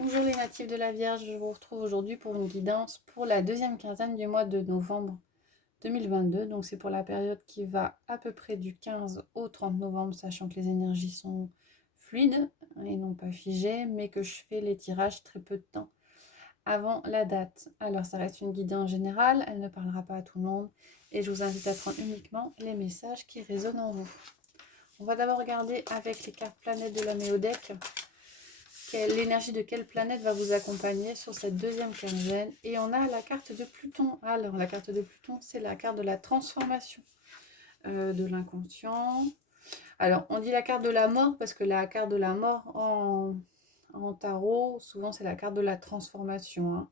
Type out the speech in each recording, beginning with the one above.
Bonjour les natifs de la Vierge, je vous retrouve aujourd'hui pour une guidance pour la deuxième quinzaine du mois de novembre 2022. Donc c'est pour la période qui va à peu près du 15 au 30 novembre, sachant que les énergies sont fluides et non pas figées, mais que je fais les tirages très peu de temps avant la date. Alors ça reste une guidance générale, elle ne parlera pas à tout le monde et je vous invite à prendre uniquement les messages qui résonnent en vous. On va d'abord regarder avec les cartes planètes de la Méodec l'énergie de quelle planète va vous accompagner sur cette deuxième quinzaine. Et on a la carte de Pluton. Alors la carte de Pluton, c'est la carte de la transformation de l'inconscient. Alors on dit la carte de la mort parce que la carte de la mort en tarot, souvent c'est la carte de la transformation, hein.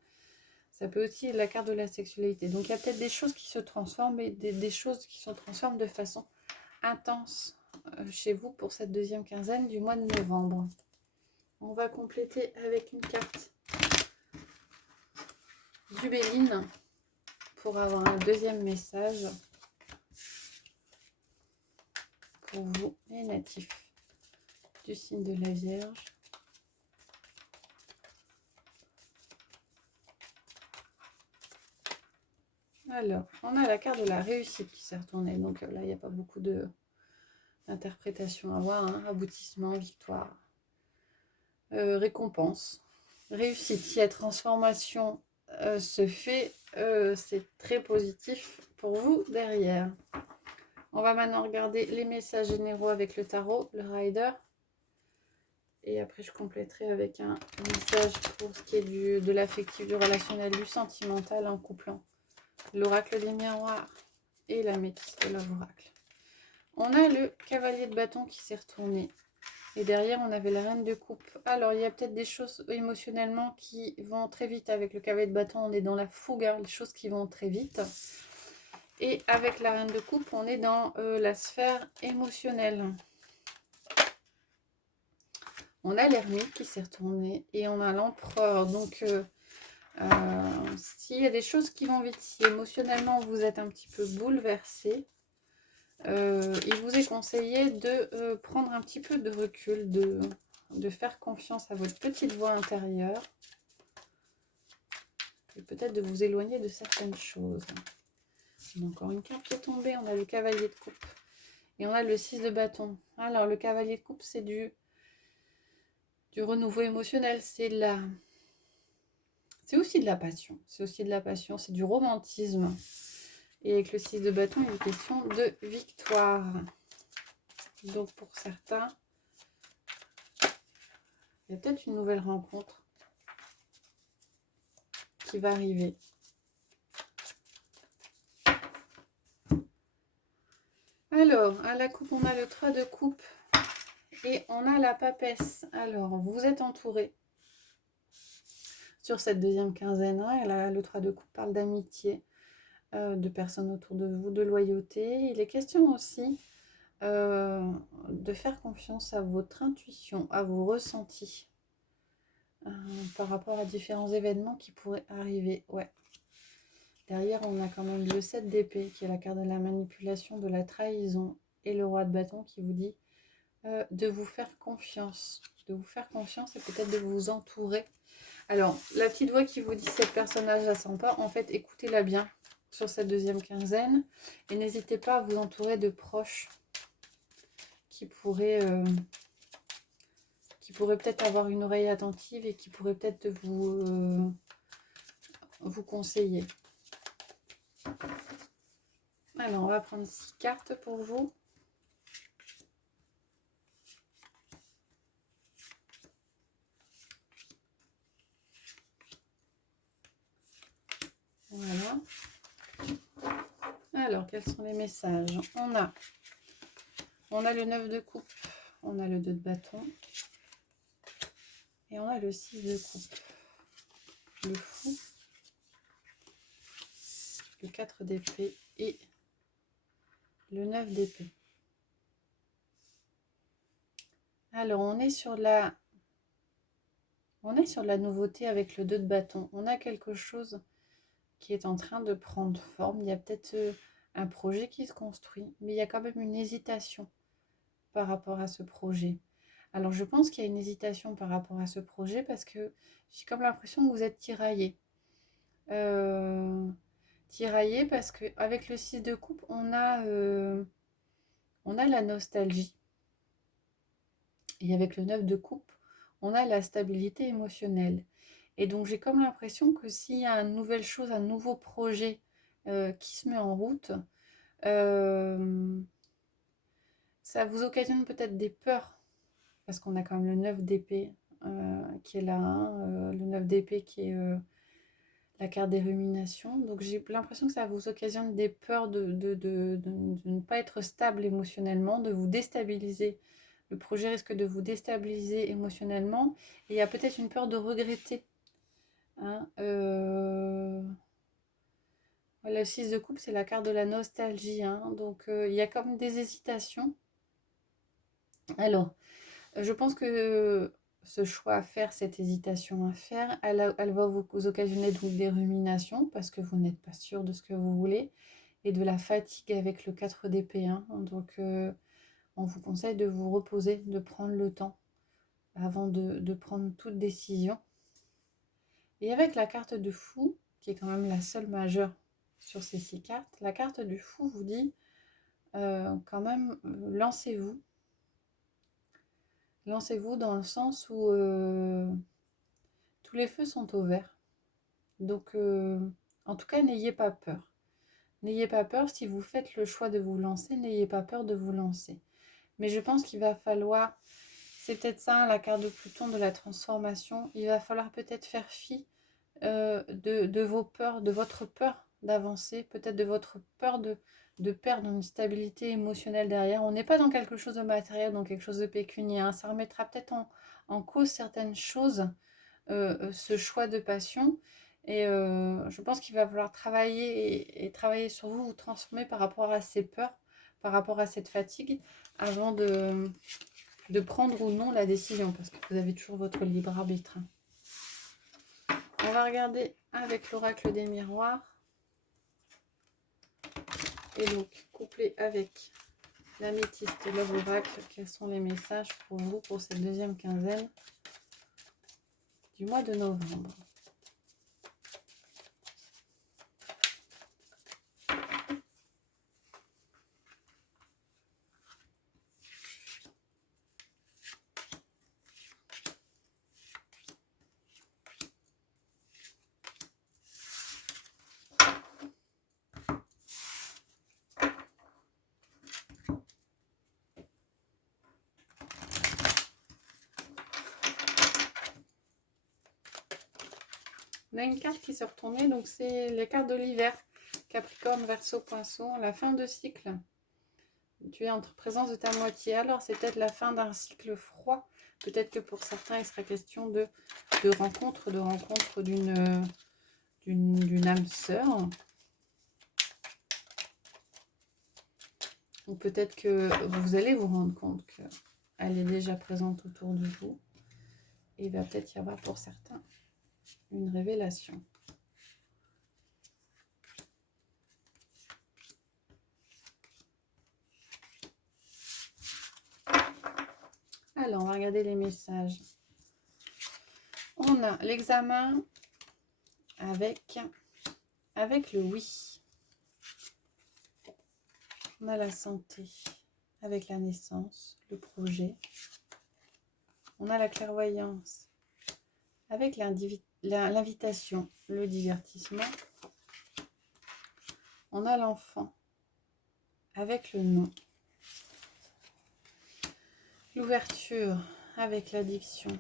Ça peut aussi être la carte de la sexualité. Donc il y a peut-être des choses qui se transforment et des choses qui se transforment de façon intense chez vous pour cette deuxième quinzaine du mois de novembre. On va compléter avec une carte du Béline pour avoir un deuxième message pour vous, les natifs du signe de la Vierge. Alors, on a la carte de la réussite qui s'est retournée. Donc là, il n'y a pas beaucoup d'interprétation à voir, hein. Aboutissement, victoire, récompense, réussite. Si la transformation se fait, c'est très positif pour vous derrière. On va maintenant regarder les messages généraux avec le tarot, le Rider. Et après, je compléterai avec un message pour ce qui est de l'affectif, du relationnel, du sentimental en couplant l'oracle des miroirs et la métisse de l'oracle. On a le cavalier de bâton qui s'est retourné. Et derrière, on avait la reine de coupe. Alors, il y a peut-être des choses émotionnellement qui vont très vite. Avec le cavalier de bâton, on est dans la fougue, hein, les choses qui vont très vite. Et avec la reine de coupe, on est dans la sphère émotionnelle. On a l'ermite qui s'est retourné et on a l'empereur. Donc, s'il y a des choses qui vont vite, si émotionnellement vous êtes un petit peu bouleversé, il vous est conseillé de prendre un petit peu de recul, de faire confiance à votre petite voix intérieure et peut-être de vous éloigner de certaines choses. Encore une carte qui est tombée, on a le cavalier de coupe et on a le 6 de bâton. Alors, le cavalier de coupe, c'est du renouveau émotionnel, c'est aussi de la passion. C'est aussi de la passion, c'est du romantisme. Et avec le 6 de bâton, il est question de victoire. Donc pour certains, il y a peut-être une nouvelle rencontre qui va arriver. Alors, à la coupe, on a le 3 de coupe et on a la papesse. Alors, vous êtes entouré sur cette deuxième quinzaine. Hein, le 3 de coupe parle d'amitié, de personnes autour de vous, de loyauté. Il est question aussi de faire confiance à votre intuition, à vos ressentis par rapport à différents événements qui pourraient arriver. Ouais. Derrière, on a quand même le 7 d'épée qui est la carte de la manipulation, de la trahison et le roi de bâton qui vous dit de vous faire confiance. De vous faire confiance et peut-être de vous entourer. Alors, la petite voix qui vous dit cette personne-là, je la sens pas. En fait, écoutez-la bien sur cette deuxième quinzaine et n'hésitez pas à vous entourer de proches qui pourraient peut-être avoir une oreille attentive et qui pourraient peut-être vous conseiller. Alors, on va prendre 6 cartes pour vous. Voilà. Alors, quels sont les messages? On a le 9 de coupe, on a le 2 de bâton et on a le 6 de coupe. Le fou, le 4 d'épée et le 9 d'épée. Alors, on est sur la nouveauté avec le 2 de bâton. On a quelque chose qui est en train de prendre forme. Il y a peut-être un projet qui se construit, mais il y a quand même une hésitation par rapport à ce projet. Alors, je pense qu'il y a une hésitation par rapport à ce projet parce que j'ai comme l'impression que vous êtes tiraillé. Tiraillé parce qu'avec le 6 de coupe, on a la nostalgie. Et avec le 9 de coupe, on a la stabilité émotionnelle. Et donc, j'ai comme l'impression que s'il y a une nouvelle chose, un nouveau projet qui se met en route, euh, ça vous occasionne peut-être des peurs. Parce qu'on a quand même le 9 d'épée qui est là, hein, le 9 d'épée qui est la carte des ruminations. Donc j'ai l'impression que ça vous occasionne des peurs de ne pas être stable émotionnellement, de vous déstabiliser. Le projet risque de vous déstabiliser émotionnellement. Et il y a peut-être une peur de regretter. Hein. Le 6 de coupe, c'est la carte de la nostalgie. Hein. Donc il y a comme des hésitations. Alors, je pense que ce choix à faire, cette hésitation à faire, elle va vous occasionner donc des ruminations parce que vous n'êtes pas sûr de ce que vous voulez et de la fatigue avec le 4 d'épée. Hein. Donc, on vous conseille de vous reposer, de prendre le temps avant de prendre toute décision. Et avec la carte de fou, qui est quand même la seule majeure sur ces 6 cartes, la carte du fou vous dit quand même, lancez-vous. Lancez-vous dans le sens où tous les feux sont au vert. Donc, en tout cas, n'ayez pas peur. N'ayez pas peur si vous faites le choix de vous lancer, n'ayez pas peur de vous lancer. Mais je pense qu'il va falloir, c'est peut-être ça la carte de Pluton de la transformation, il va falloir peut-être faire fi de vos peurs, de votre peur d'avancer, peut-être de votre peur de perdre une stabilité émotionnelle derrière. On n'est pas dans quelque chose de matériel, dans quelque chose de pécuniaire. Hein. Ça remettra peut-être en cause certaines choses, ce choix de passion. Et je pense qu'il va falloir travailler et travailler sur vous, vous transformer par rapport à ces peurs, par rapport à cette fatigue, avant de prendre ou non la décision, parce que vous avez toujours votre libre arbitre. On va regarder avec l'oracle des miroirs. Et donc, couplé avec l'améthyste Love Oracle, quels sont les messages pour vous pour cette deuxième quinzaine du mois de novembre? On a une carte qui s'est retournée, donc c'est les cartes de l'hiver. Capricorne, Verseau, Poisson, la fin de cycle. Tu es entre présence de ta moitié. Alors, c'est peut-être la fin d'un cycle froid. Peut-être que pour certains, il sera question de rencontre d'une âme sœur. Ou peut-être que vous allez vous rendre compte qu'elle est déjà présente autour de vous. Et il va peut-être y avoir pour certains une révélation. Alors, on va regarder les messages. On a l'examen avec le oui. On a la santé avec la naissance, le projet. On a la clairvoyance avec l'invitation, le divertissement. On a l'enfant avec le non. L'ouverture avec l'addiction,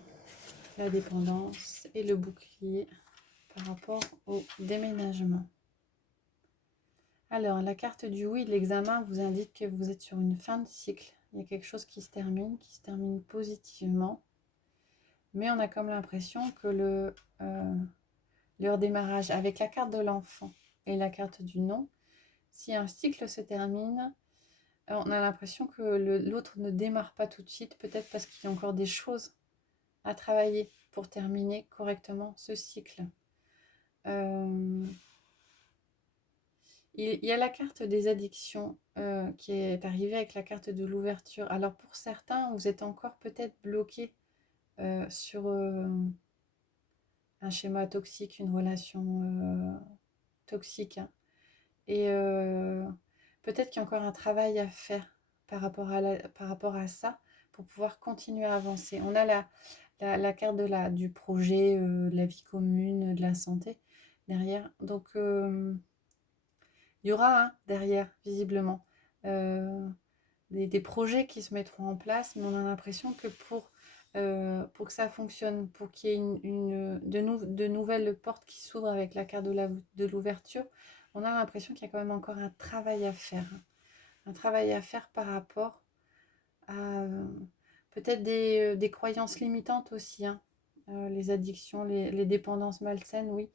la dépendance et le bouclier par rapport au déménagement. Alors, la carte du oui de l'examen vous indique que vous êtes sur une fin de cycle. Il y a quelque chose qui se termine positivement. Mais on a comme l'impression que le redémarrage avec la carte de l'enfant et la carte du non, si un cycle se termine, on a l'impression que l'autre ne démarre pas tout de suite, peut-être parce qu'il y a encore des choses à travailler pour terminer correctement ce cycle. Il y a la carte des addictions qui est arrivée avec la carte de l'ouverture. Alors pour certains, vous êtes encore peut-être bloqué sur un schéma toxique, une relation toxique, hein. Et peut-être qu'il y a encore un travail à faire par rapport à ça pour pouvoir continuer à avancer. On a la carte du projet, de la vie commune, de la santé derrière. Donc, il y aura derrière, visiblement, des projets qui se mettront en place, mais on a l'impression que pour que ça fonctionne, pour qu'il y ait de nouvelles portes qui s'ouvrent avec la carte de l'ouverture, on a l'impression qu'il y a quand même encore un travail à faire. Un travail à faire par rapport à peut-être des croyances limitantes aussi, hein. Les addictions, les dépendances malsaines, oui.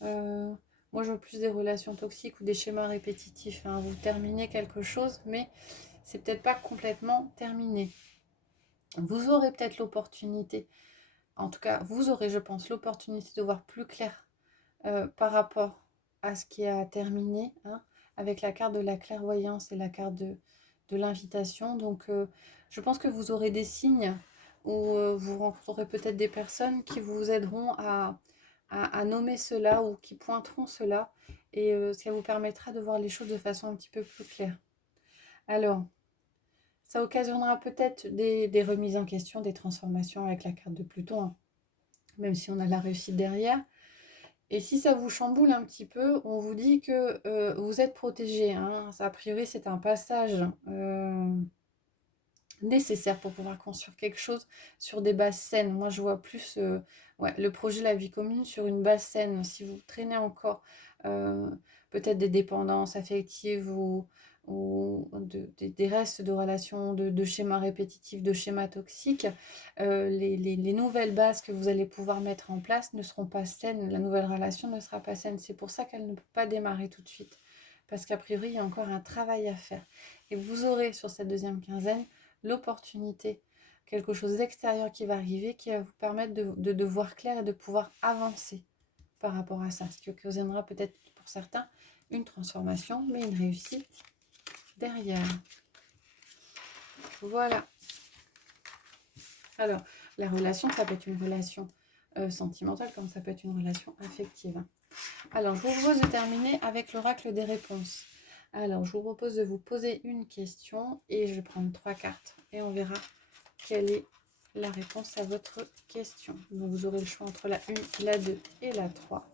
Moi, je vois plus des relations toxiques ou des schémas répétitifs, hein. Vous terminez quelque chose, mais c'est peut-être pas complètement terminé. Vous aurez peut-être l'opportunité, en tout cas, vous aurez, je pense, l'opportunité de voir plus clair par rapport à ce qui a terminé, hein, avec la carte de la clairvoyance et la carte de l'invitation. Donc, je pense que vous aurez des signes ou vous rencontrerez peut-être des personnes qui vous aideront à nommer cela ou qui pointeront cela et ça vous permettra de voir les choses de façon un petit peu plus claire. Alors, ça occasionnera peut-être des remises en question, des transformations avec la carte de Pluton, hein, même si on a la réussite derrière. Et si ça vous chamboule un petit peu, on vous dit que vous êtes protégé, hein. Ça, a priori, c'est un passage nécessaire pour pouvoir construire quelque chose sur des bases saines. Moi, je vois plus le projet La Vie Commune sur une base saine. Si vous traînez encore peut-être des dépendances affectives ou des restes de relations, de schémas répétitifs, de schémas toxiques, les nouvelles bases que vous allez pouvoir mettre en place ne seront pas saines. La nouvelle relation ne sera pas saine. C'est pour ça qu'elle ne peut pas démarrer tout de suite. Parce qu'a priori, il y a encore un travail à faire. Et vous aurez sur cette deuxième quinzaine l'opportunité, quelque chose d'extérieur qui va arriver, qui va vous permettre de voir clair et de pouvoir avancer par rapport à ça. Ce qui occasionnera peut-être pour certains une transformation, mais une réussite derrière. Voilà. Alors, la relation, ça peut être une relation sentimentale, comme ça peut être une relation affective. Alors, je vous propose de terminer avec l'oracle des réponses. Alors, je vous propose de vous poser une question et je vais prendre 3 cartes et on verra quelle est la réponse à votre question. Donc, vous aurez le choix entre la 1, la 2 et la 3.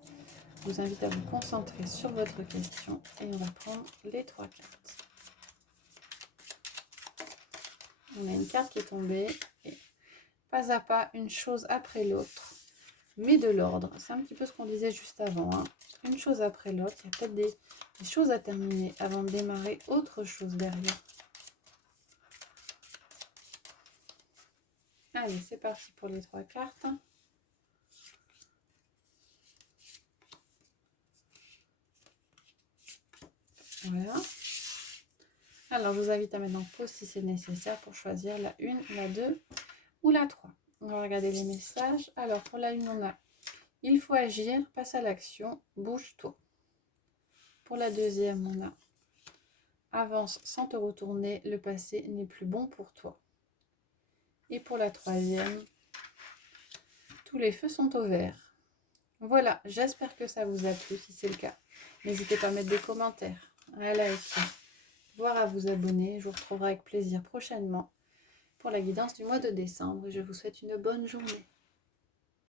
Je vous invite à vous concentrer sur votre question et on va prendre les 3 cartes. On a une carte qui est tombée et pas à pas, une chose après l'autre, mais de l'ordre. C'est un petit peu ce qu'on disait juste avant, hein. Une chose après l'autre, il y a peut-être des choses à terminer avant de démarrer autre chose derrière. Allez, c'est parti pour les 3 cartes. Voilà. Alors, je vous invite à mettre en pause si c'est nécessaire pour choisir la 1, la 2 ou la 3. On va regarder les messages. Alors, pour la 1, on a « Il faut agir, passe à l'action, bouge-toi ». Pour la deuxième, on a « Avance sans te retourner, le passé n'est plus bon pour toi ». Et pour la troisième, « Tous les feux sont au vert ». Voilà, j'espère que ça vous a plu. Si c'est le cas, n'hésitez pas à mettre des commentaires, à liker, voire à vous abonner. Je vous retrouverai avec plaisir prochainement pour la guidance du mois de décembre. Je vous souhaite une bonne journée.